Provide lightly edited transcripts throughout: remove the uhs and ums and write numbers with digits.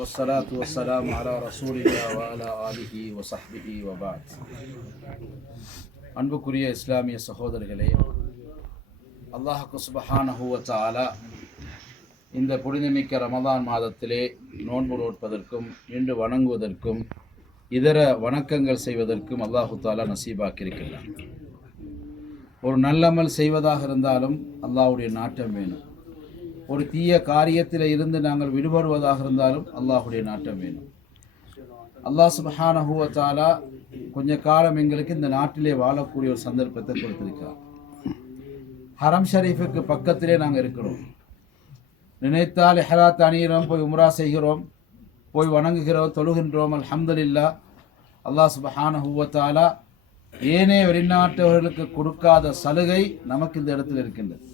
والصلاة والسلام على رسول الله وعلى آله وصحبه وبعد. அன்புக்குரிய இஸ்லாமிய சகோதரர்களே, அல்லாஹ் சுப்ஹானஹு வ தஆலா இந்த புனிதமிக்க ரமதான் மாதத்திலே நோன்பு நோட்பதற்கும் நின்று வணங்குவதற்கும் இதர வணக்கங்கள் செய்வதற்கும் அல்லாஹு தஆலா நசீபாக்கியிருக்கிறார். ஒரு நல்லமல் செய்வதாக இருந்தாலும் அல்லாஹ்வுடைய நாட்டம் வேணும். ஒரு தீய காரியத்தில் இருந்து நாங்கள் விடுபடுவதாக இருந்தாலும் அல்லாஹுடைய நாட்டம் வேணும். அல்லாஹ் சுப்ஹானஹு வ தஆலா கொஞ்ச காலம் எங்களுக்கு இந்த நாட்டிலே வாழக்கூடிய ஒரு சந்தர்ப்பத்தை கொடுத்திருக்கிறார். ஹரம் ஷரீஃபுக்கு பக்கத்திலே நாங்கள் இருக்கிறோம். நினைத்தால் இஹ்ராத் அணிகிறோம், போய் உம்ரா செய்கிறோம், போய் வணங்குகிறோம், தொழுகின்றோம். அல்ஹம்துலில்லாஹ். அல்லாஹ் சுப்ஹானஹு வ தஆலா ஏனைய வெளிநாட்டவர்களுக்கு கொடுக்காத சலுகை நமக்கு இந்த இடத்தில் இருக்கின்றது.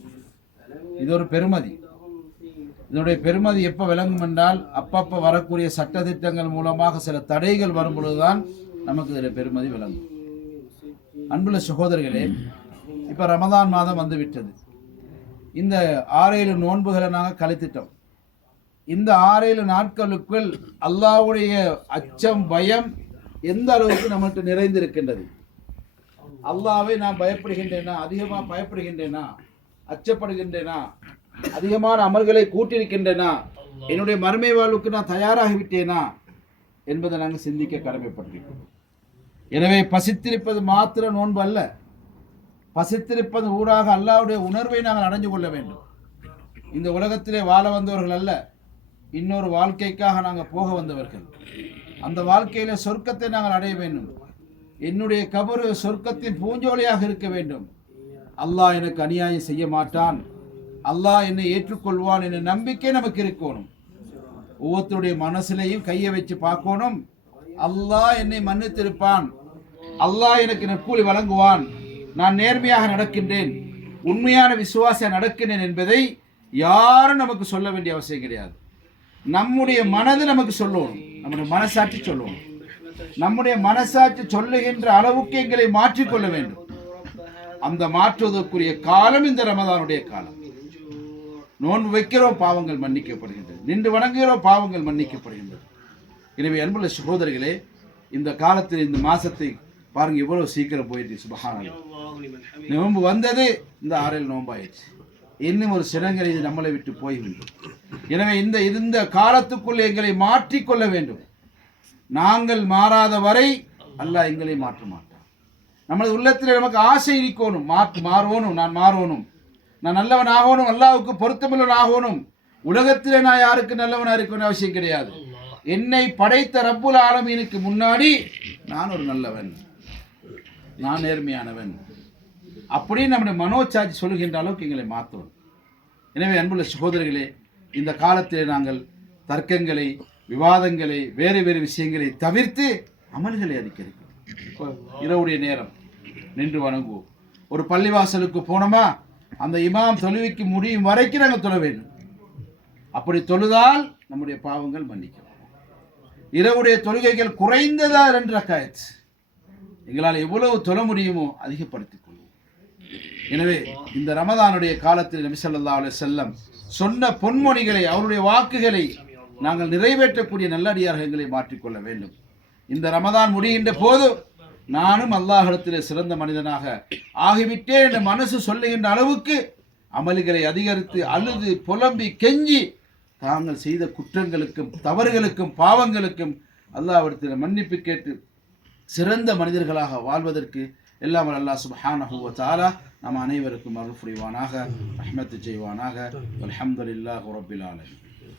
இது ஒரு பெருமதி. இதனுடைய பெருமதி எப்போ விளங்கும் என்றால், அப்பப்போ வரக்கூடிய சட்டத்திட்டங்கள் மூலமாக சில தடைகள் வரும் பொழுதுதான் நமக்கு இதில் பெருமதி விளங்கும். அன்புள்ள சகோதரர்களே, இப்போ ரமதான் மாதம் வந்து விட்டது. இந்த 6-7 நோன்புகளை நாங்கள் கழித்திட்டோம். இந்த 6-7 நாட்களுக்குள் அல்லாஹ்வுடைய அச்சம், பயம் எந்த அளவுக்கு நம்மகிட்ட நிறைந்திருக்கின்றது. அல்லாஹ்வை நான் பயப்படுகின்றேனா, அதிகமாக பயப்படுகின்றேனா, அச்சப்படுகின்றேனா, அதிகமான அமல்களை கூட்டியிருக்கின்றேனா, என்னுடைய மறுமை வாழ்வுக்கு நான் தயாராகிவிட்டேனா என்பதை நாங்கள் சிந்திக்க கடமைப்பட்டிருக்கிறோம். எனவே பசித்திருப்பது மாத்திர நோன்பு அல்ல, பசித்திருப்பது ஊடாக அல்லாஹ்வுடைய உணர்வை நாங்கள் அடைஞ்சு கொள்ள வேண்டும். இந்த உலகத்திலே வாழ வந்தவர்கள் அல்ல, இன்னொரு வாழ்க்கைக்காக நாங்கள் போக வந்தவர்கள். அந்த வாழ்க்கையில சொர்க்கத்தை நாங்கள் அடைய வேண்டும். என்னுடைய கபரு சொர்க்கத்தின் பூஞ்சோலையாக இருக்க வேண்டும். அல்லாஹ் எனக்கு அநியாயம் செய்ய மாட்டான், அல்லாஹ் என்னை ஏற்றுக்கொள்வான் என்ற நம்பிக்கை நமக்கு இருக்கணும். ஒவ்வொருத்தருடைய மனசிலையும் கையை வச்சு பார்க்கணும். அல்லாஹ் என்னை மன்னித்திருப்பான், அல்லாஹ் எனக்கு நற்கூலி வழங்குவான், நான் நேர்மையாக நடக்கின்றேன், உண்மையான விசுவாசம் நடக்கின்றேன் என்பதை யாரும் நமக்கு சொல்ல வேண்டிய அவசியம் கிடையாது. நம்முடைய மனது நமக்கு சொல்லணும், நம்முடைய மனசாட்சி சொல்லணும். நம்முடைய மனசாட்சி சொல்லுகின்ற அளவுக்கு எங்களை மாற்றிக்கொள்ள வேண்டும். அந்த மாற்றுவதற்குரிய காலம் இந்த ரமதானுடைய காலம். நோன்பு வைக்கிறோம், பாவங்கள் மன்னிக்கப்படுகின்றது. நின்று வணங்குகிறோம், பாவங்கள் மன்னிக்கப்படுகின்றது. எனவே அன்புள்ள சகோதரர்களே, இந்த காலத்தில் இந்த மாசத்தை பாருங்க எவ்வளவு சீக்கிரம் போயிட்டு. சுப்ஹானல்லாஹ், நோன்பு வந்தது, இந்த 6 நோம்பாயிடுச்சு. இன்னும் ஒரு சிலங்கள் இது நம்மளை விட்டு போய்விடும். எனவே இந்த காலத்துக்குள் எங்களை மாற்றிக்கொள்ள வேண்டும். நாங்கள் மாறாத வரை அல்லாஹ் எங்களை மாற்ற மாட்டான். நமது உள்ளத்தில் நமக்கு ஆசை இருக்கணும், மாறணும், நான் மாறணும், நான் நல்லவன் ஆகணும், அல்லாஹ்வுக்கு பொருத்தமுள்ளவன் ஆகணும். உலகத்திலே நான் யாருக்கு நல்லவனாக இருக்கணும் அவசியம் கிடையாது. என்னை படைத்த ரப்புல் ஆலமீனுக்கு முன்னாடி நான் ஒரு நல்லவன், நான் நேர்மையானவன் அப்படின்னு நம்முடைய மனோச்சாட்சி சொல்லுகின்ற அளவுக்கு எங்களை மாற்றணும். எனவே அன்புள்ள சகோதரர்களே, இந்த காலத்திலே நாங்கள் தர்க்கங்களை, விவாதங்களை, வேறு வேறு விஷயங்களை தவிர்த்து அமல்களை அதிகரிக்கும். இரவுடைய நேரம் நின்று வணங்குவோம். ஒரு பள்ளிவாசலுக்கு போனோமா, அந்த இமாம் தொழுவிக்கு முடியும் வரைக்கும் நாங்கள் தொழ வேண்டும். அப்படி தொழுதால் நம்முடைய பாவங்கள் மன்னிக்கும். இரவுடைய தொழுகைகள் குறைந்ததா 2 ரக்காயத், எங்களால் எவ்வளவு தொழ முடியுமோ அதிகப்படுத்திக் கொள்வோம். எனவே இந்த ரமதானுடைய காலத்தில் நபி ஸல்லல்லாஹு அலைஹி வஸல்லம் சொன்ன பொன்மொழிகளை, அவருடைய வாக்குகளை நாங்கள் நிறைவேற்றக்கூடிய நல்லடியார்கள் எங்களை மாற்றிக்கொள்ள வேண்டும். இந்த ரமதான் முடிகின்ற போது நானும் அல்லாஹ்விடத்தில் சிறந்த மனிதனாக ஆகிவிட்டேன் என்ற மனசு சொல்லுகின்ற அளவுக்கு அமல்களை அதிகரித்து அழுது புலம்பி கெஞ்சி தாங்கள் செய்த குற்றங்களுக்கும் தவறுகளுக்கும் பாவங்களுக்கும் அல்லாஹ்விடத்தில் மன்னிப்பு கேட்டு சிறந்த மனிதர்களாக வாழ்வதற்கு எல்லாம் அல்லாஹ் சுப்ஹானஹு வ தஆலா நம் அனைவருக்கும் அருள் புரிவானாக, ரஹ்மத்து செய்வானாக. அல்ஹம்துலில்லாஹி ரப்பில் ஆலமீன்.